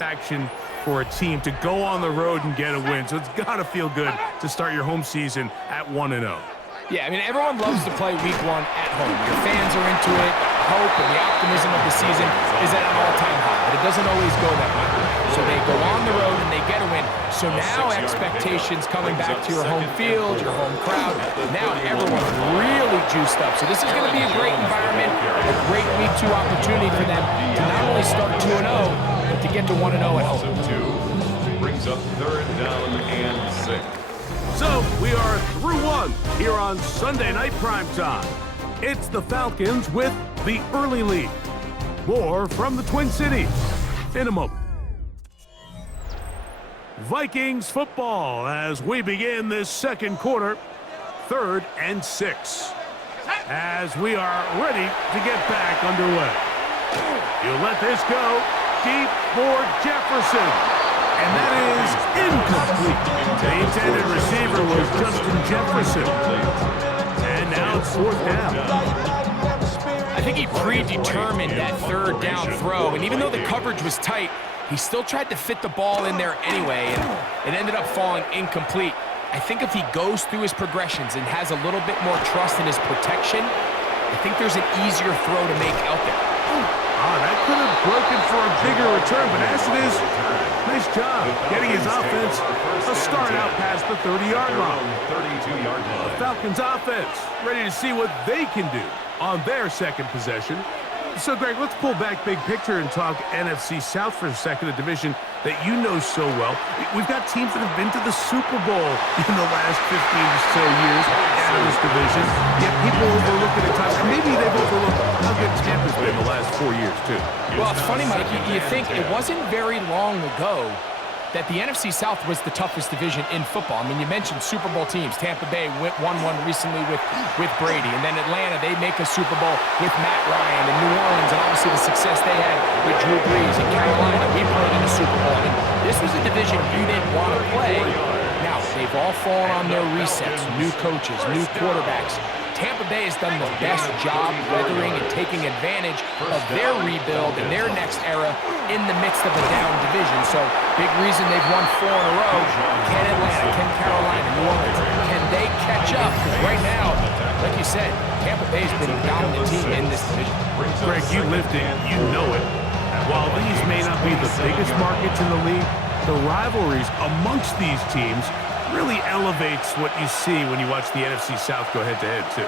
action for a team to go on the road and get a win. So it's got to feel good to start your home season at 1-0. Yeah, I mean, everyone loves to play week 1 at home. Your fans are into it. The hope and the optimism of the season is at an all-time high, but it doesn't always go that way. So they go on the road and they get a win. So now expectations coming back to your home field, your home crowd. Now everyone's really juiced up. So this is going to be a great environment, a great week 2 opportunity for them to not only start 2-0, but to get to 1-0 at home. Brings up 3rd down and 6. So we are through 1 here on Sunday Night Primetime. It's the Falcons with the early lead. More from the Twin Cities in a moment. Vikings football as we begin this second quarter, 3rd and 6. As we are ready to get back underway. You let this go deep for Jefferson. And that is incomplete. The intended receiver was Justin Jefferson. And now it's 4th down. I think he predetermined that 3rd down throw, and even though the coverage was tight, he still tried to fit the ball in there anyway, and it ended up falling incomplete. I think if he goes through his progressions and has a little bit more trust in his protection, I think there's an easier throw to make out there. That could have broken for a bigger return, but as it is, nice job getting his offense a start out past the 30-yard line. The Falcons offense ready to see what they can do on their second possession. So, Greg, let's pull back big picture and talk NFC South for a second, a division that you know so well. We've got teams that have been to the Super Bowl in the last 15 or so years out of this division. Yet people overlook it at times. Maybe they've overlooked how good Tampa's been the last 4 years, too. Well, it's funny, Mike. You think it wasn't very long ago that the NFC South was the toughest division in football. I mean, you mentioned Super Bowl teams. Tampa Bay won one recently with Brady. And then Atlanta, they make a Super Bowl with Matt Ryan. And New Orleans, and obviously the success they had with Drew Brees. And Carolina, we played in the Super Bowl. I mean, this was a division you didn't want to play. Now, they've all fallen on their resets. New coaches, new quarterbacks. Tampa Bay has done the best job weathering and taking advantage of their rebuild and their next era in the midst of a down division. So, big reason they've won 4 in a row. Can Atlanta, can Carolina, New Orleans, can they catch up? Because right now, like you said, Tampa Bay's been a dominant team in this division. Greg, you lived it, you know it. While these may not be the biggest markets in the league, the rivalries amongst these teams really elevates what you see when you watch the NFC South go head-to-head, too.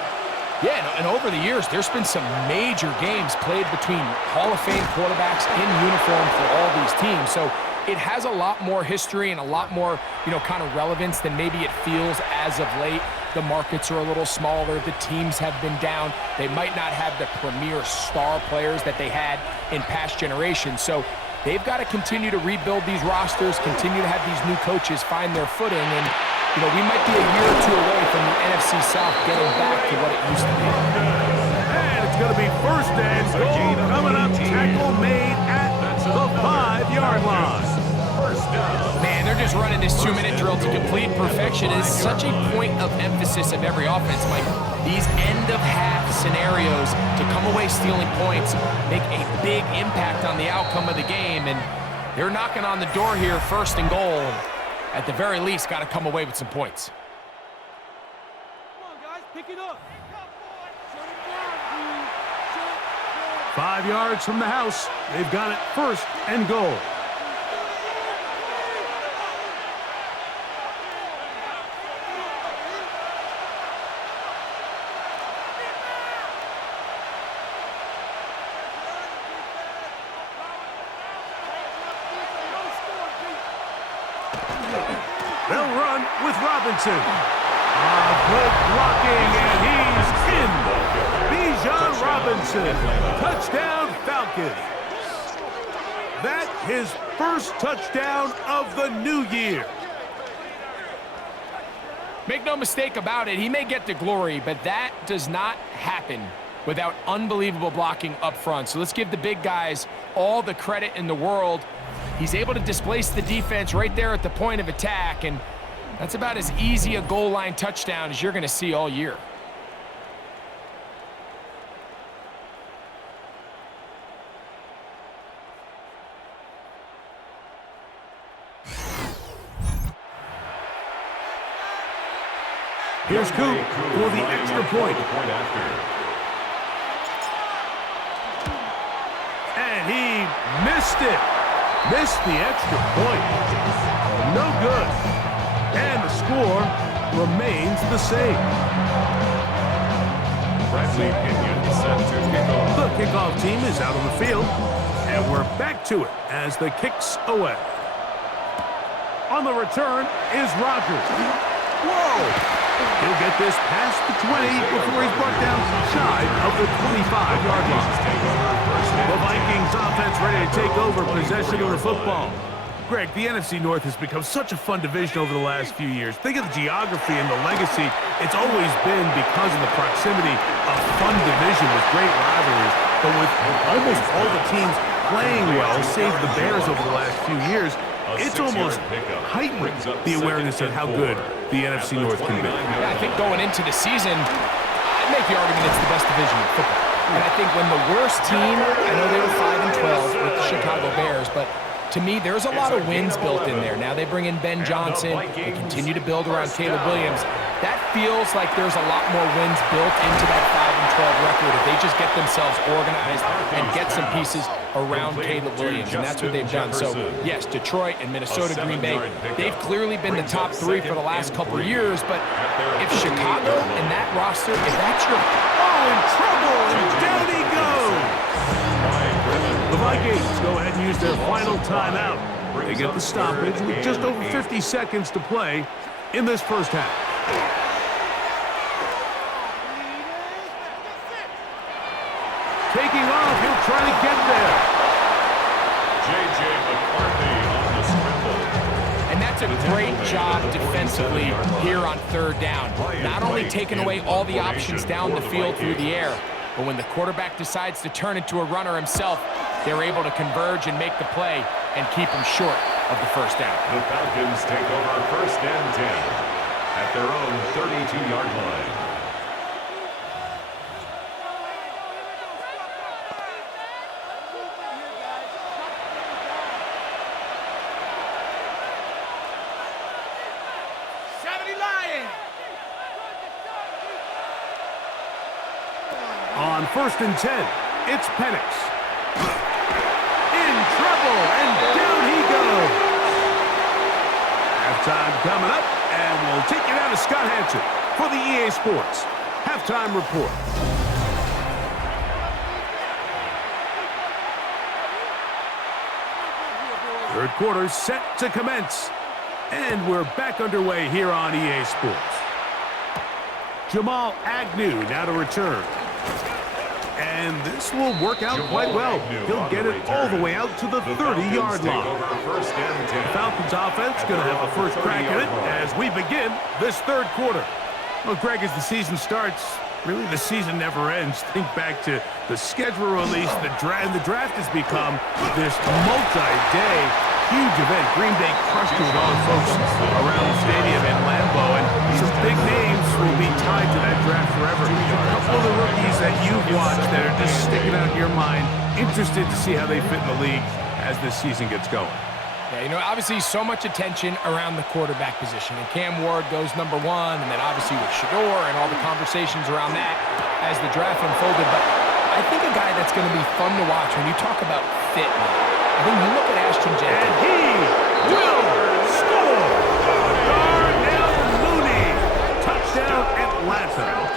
Yeah, and over the years, there's been some major games played between Hall of Fame quarterbacks in uniform for all these teams. So it has a lot more history and a lot more, kind of relevance than maybe it feels as of late. The markets are a little smaller. The teams have been down. They might not have the premier star players that they had in past generations. So they've got to continue to rebuild these rosters, continue to have these new coaches find their footing, and we might be a year or 2 away from the NFC South getting back to what it used to be. And it's going to be 1st and goal coming up. Tackle made at the 5-yard line. Man, they're just running this 2-minute drill to complete perfection. It's such a point of emphasis of every offense, Mike. These end-of-half scenarios to come away stealing points make a big impact on the outcome of the game, and they're knocking on the door here, 1st and goal. At the very least, got to come away with some points. Come on, guys, pick it up. 5 yards from the house. They've got it 1st and goal. They'll run with Robinson. Good blocking, and he's in. Bijan Robinson. Touchdown, Falcons. That his 1st touchdown of the new year. Make no mistake about it, he may get the glory, but that does not happen without unbelievable blocking up front. So let's give the big guys all the credit in the world. He's able to displace the defense right there at the point of attack, and that's about as easy a goal line touchdown as you're going to see all year. Here's Coop for the extra point. And he missed it. Missed the extra point. No good. And the score remains the same. Bradley Pinion set to kick off. The kickoff team is out on the field, and we're back to it as the kick's away. On the return is Rodgers. Whoa! He'll get this past the 20 before he's brought down shy of the 25-yard line. The Vikings offense ready to take over possession of the football. Greg, the NFC North has become such a fun division over the last few years. Think of the geography and the legacy. It's always been because of the proximity, a fun division with great rivalries. But with almost all the teams playing well, save the Bears over the last few years, it's almost heightened the awareness of how good the NFC North can be. Yeah, I think going into the season, I'd make the argument it's the best division in football. And I think when the worst team, I know they were 5-12 with the Chicago Bears, but to me, there's a lot of wins built in there. Now they bring in Ben Johnson. They continue to build around Caleb Williams. That feels like there's a lot more wins built into that 5-12 record if they just get themselves organized and get some pieces around Caleb Williams, and that's what they've done. So, yes, Detroit and Minnesota, Green Bay, they've clearly been the top three for the last couple of years, but if Chicago and that roster, if that's your... Oh, in trouble, and down he goes! The Vikings go ahead and use their final timeout. They get the stoppage with just over 50 seconds to play in this first half. Taking off, he'll try to get there. J.J. McCarthy on the scramble. And that's a great job defensively here on third down. Not only taking away all the options down the field through the air, but when the quarterback decides to turn into a runner himself, they're able to converge and make the play and keep him short of the first down. The Falcons take over first and 10 at their own 32-yard line. On first and 10, it's Penix. In trouble, and down he goes. Halftime coming up, and we'll take you down to Scott Hanson for the EA Sports Halftime Report. Third quarter set to commence, and we're back underway here on EA Sports. Jamal Agnew now to return. And this will work out quite well. He'll get it all the way out to the 30-yard line. The Falcons offense going to have a first crack at it as we begin this third quarter. Well, Greg, as the season starts, really the season never ends. Think back to the schedule release, the draft has become this multi-day huge event. Green Bay crushed it with all the folks around the stadium in Lambeau, and some big names will be tied to that draft forever. A couple of the rookies that you've watched that are just sticking out in your mind, interested to see how they fit in the league as this season gets going. Yeah, you know, obviously so much attention around the quarterback position. And Cam Ward goes #1, and then obviously with Shador and all the conversations around that as the draft unfolded. But I think a guy that's going to be fun to watch when you talk about fit, I think you look at Ashton Jenkins. And he will score! Darnell Mooney! Touchdown, Atlanta.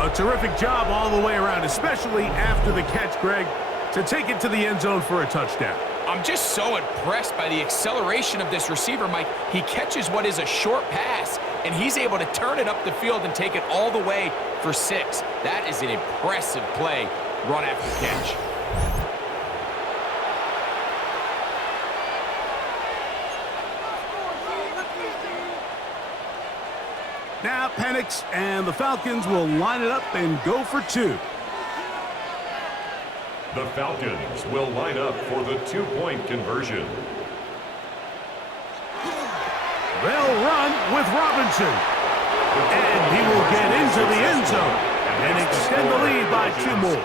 A terrific job all the way around, especially after the catch, Greg, to take it to the end zone for a touchdown. I'm just so impressed by the acceleration of this receiver, Mike. He catches what is a short pass, and he's able to turn it up the field and take it all the way for 6. That is an impressive play, run after catch. Now Penix and the Falcons will line it up and go for 2. The Falcons will line up for the 2-point conversion. They'll run with Robinson. And he will get into the end zone and extend the lead by 2 more.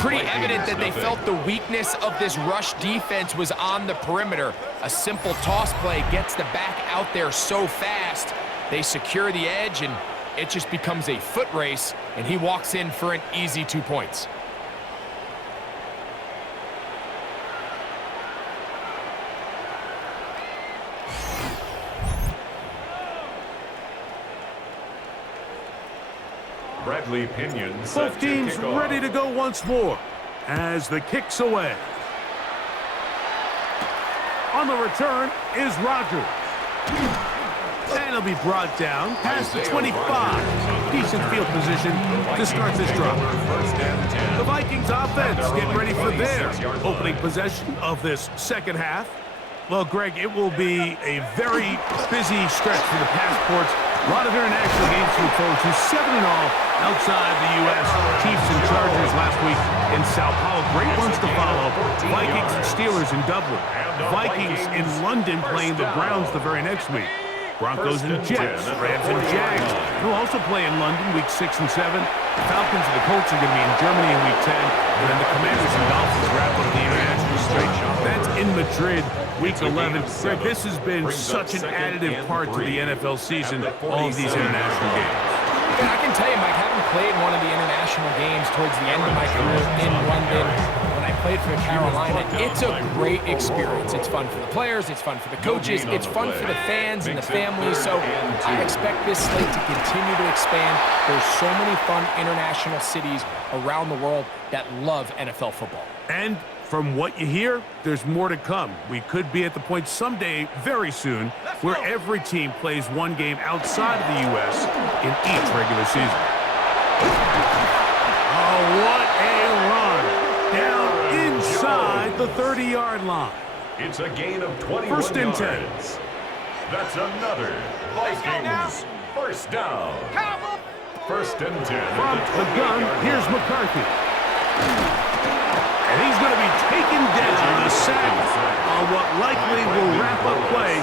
Pretty evident that they felt the weakness of this rush defense was on the perimeter. A simple toss play gets the back out there so fast. They secure the edge, and it just becomes a foot race, and he walks in for an easy 2 points. Bradley Pinion. Both teams ready to go once more as the kick's away. On the return is Rogers. And he'll be brought down past the 25. Decent field position to start this drive. The Vikings offense getting ready for their opening possession of this second half. Well, Greg, it will be a very busy stretch for the passports. A lot of international games to look forward to. 7 in all outside the U.S. Chiefs and Chargers last week in Sao Paulo. Great ones to follow. Vikings and Steelers in Dublin. Vikings in London playing the Browns the very next week. Broncos and Jets, Rams and Jags. They'll also play in London week 6 and 7. The Falcons and the Colts are going to be in Germany in week 10. And then the Commanders and Dolphins wrap up the international straight. That's in Madrid week 11. Greg, this has been such an additive part to the NFL season, all of these international games. And I can tell you, Mike, having played one of the international games towards the end of my career in London, when I played for Carolina, it's a great experience. It's fun for the players, it's fun for the coaches, it's fun for the fans and the families. So I expect this slate to continue to expand. There's so many fun international cities around the world that love NFL football. And from what you hear, there's more to come. We could be at the point someday, very soon, where every team plays one game outside of the U.S. in each regular season. Oh, what a run! Down inside the 30-yard line. It's a gain of 21 First and 10. yards. That's another Vikings first down. First and 10. From the gun, here's McCarthy. And he's going to be taken down, a sack on what likely will wrap up play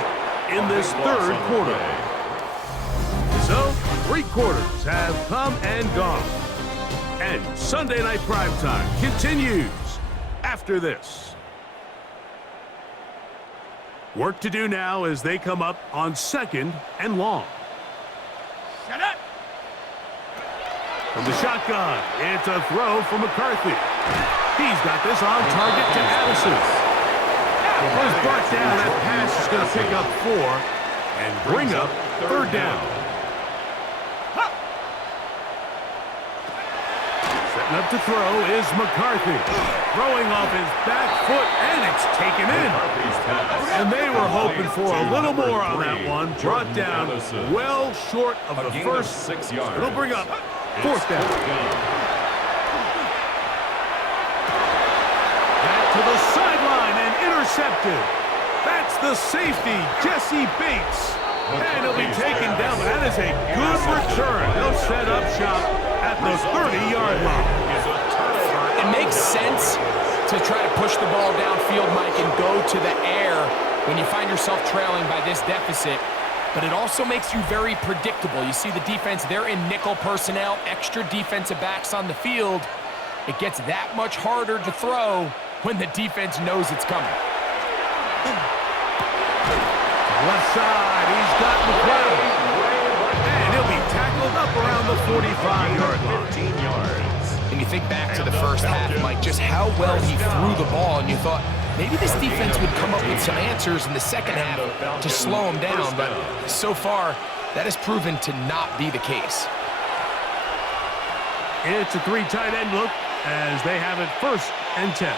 in this third quarter. So, 3 quarters have come and gone. And Sunday Night Primetime continues after this. Work to do now as they come up on 2nd and long. Shut up! From the shotgun, it's a throw from McCarthy. He's got this on target to Addison. Was brought down. That pass is going to pick up 4 and bring up 3rd down. Setting up to throw is McCarthy. Throwing off his back foot, and it's taken in. And they were hoping for a little more on that one. Brought down well short of the first. 6 yards. It'll bring up 4th down. To the sideline and intercepted. That's the safety, Jesse Bates. And he'll be taken down, but that is a good return. They'll set up shop at the 30-yard line. It makes sense to try to push the ball downfield, Mike, and go to the air when you find yourself trailing by this deficit. But it also makes you very predictable. You see the defense, they're in nickel personnel, extra defensive backs on the field. It gets that much harder to throw when the defense knows it's coming. Left side, he's got McCarthy. And he'll be tackled up around the 45-yard line. 15 yards. And you think back to the first half, Mike, just how well he threw the ball, and you thought maybe this defense would come up with some answers in the second half to slow him down, but so far, that has proven to not be the case. It's a 3 tight end look as they have it 1st and 10.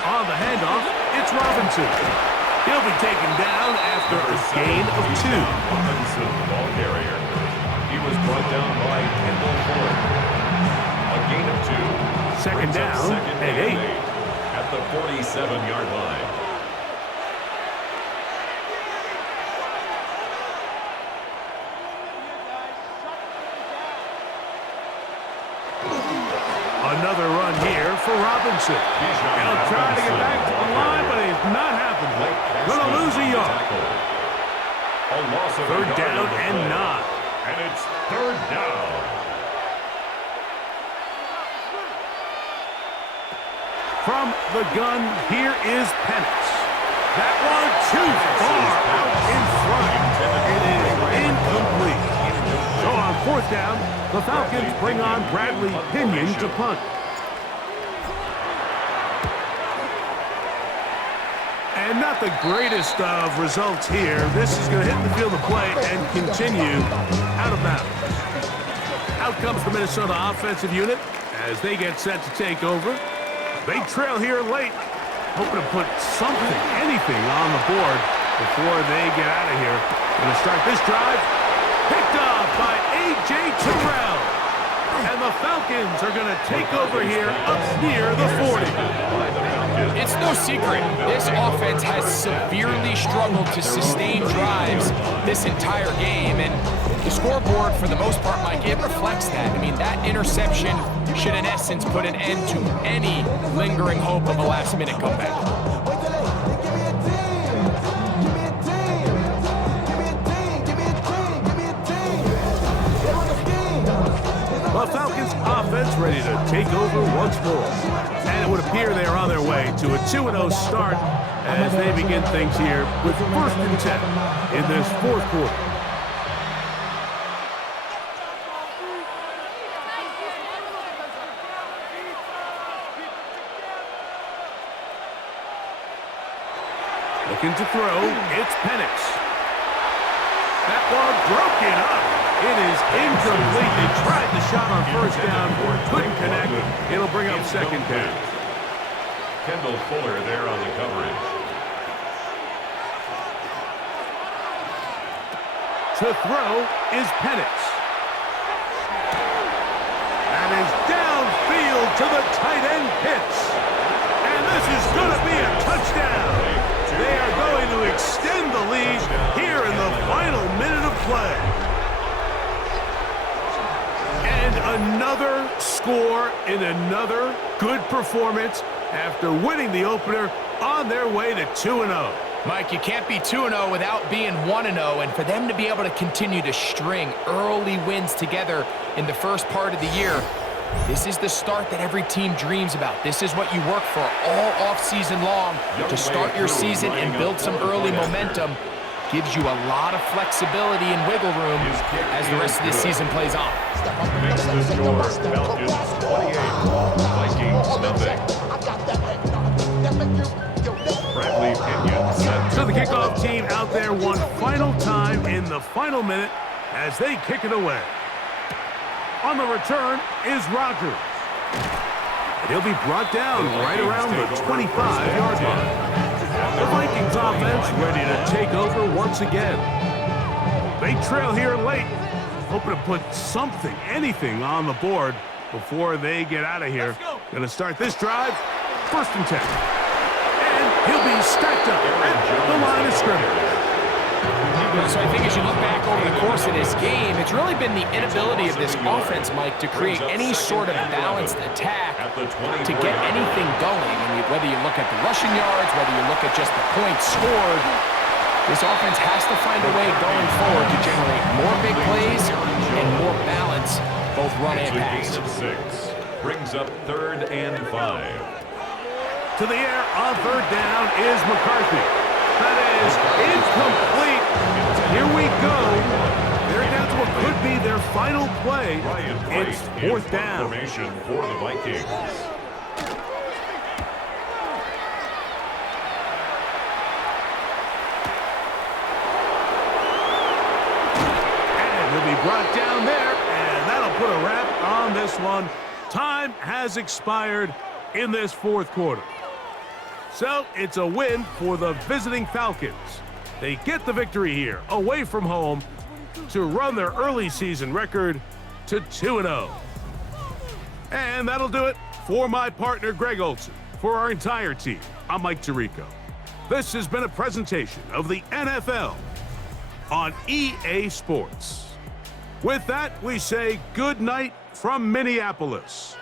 On the handoff, it's Robinson. He'll be taken down after a gain of 2. Robinson, ball carrier. He was brought down by Kendall Ford. A gain of 2. Second down and 8. At the 47-yard line. Another run here for Robinson. He'll try to get back to the line, but it's not happening. Gonna lose a yard. 3rd down and 9. And it's third down. From the gun, here is Penix. That one too far out in front. It is incomplete. So on fourth down, the Falcons bring on Bradley Pinion to punt. And not the greatest of results here. This is going to hit the field of play and continue out of bounds. Out comes the Minnesota offensive unit as they get set to take over. They trail here late, hoping to put something, anything on the board before they get out of here. Going to start this drive. Picked off by A.J. Terrell. And the Falcons are going to take over here up near the 40. It's no secret, this offense has severely struggled to sustain drives this entire game, and the scoreboard, for the most part, Mike, it reflects that. I mean, that interception should, in essence, put an end to any lingering hope of a last-minute comeback. The Falcons offense ready to take over once more. And it would appear they are on their way to a 2-0 start as they begin things here with 1st and 10 in this fourth quarter. Looking to throw, it's Penix. That ball broken up. It is incomplete. They tried the shot on first down, couldn't connect. It'll bring up second down. Kendall Fuller there on the coverage. To throw is Penix. That is downfield to the tight end Pitts. And this is going to be a touchdown. They are going to extend the lead here in the final minute of play. And another score in another good performance after winning the opener on their way to 2-0. Mike, you can't be 2-0 without being 1-0, and for them to be able to continue to string early wins together in the first part of the year, this is the start that every team dreams about. This is what you work for all offseason long to start your season and build some early momentum. Gives you a lot of flexibility and wiggle room as the rest of this season plays on. Makes the score Falcons 28, Vikings nothing. Bradley Pinion set. So the kickoff team out there one final time in the final minute as they kick it away. On the return is Rodgers. He'll be brought down right around the 25-yard line. The Vikings offense ready to take over once again. They trail here late, hoping to put something, anything on the board before they get out of here. Going to start this drive, 1st and 10. And he'll be stacked up at the line of scrimmage. So I think as you look back over the course of this game, it's really been the inability of this offense, Mike, to create any sort of balanced attack to get anything going. I mean, whether you look at the rushing yards, whether you look at just the points scored, this offense has to find a way going forward to generate more big plays and more balance, both run and pass. Brings up 3rd and 5. To the air on 3rd down is McCarthy. That is incomplete. Here we go. They're down to what could be their final play. It's 4th down. Formation for the Vikings. And he'll be brought down there, and that'll put a wrap on this one. Time has expired in this 4th quarter. So it's a win for the visiting Falcons. They get the victory here, away from home, to run their early season record to 2-0. And that'll do it for my partner, Greg Olson. For our entire team, I'm Mike Tirico. This has been a presentation of the NFL on EA Sports. With that, we say good night from Minneapolis.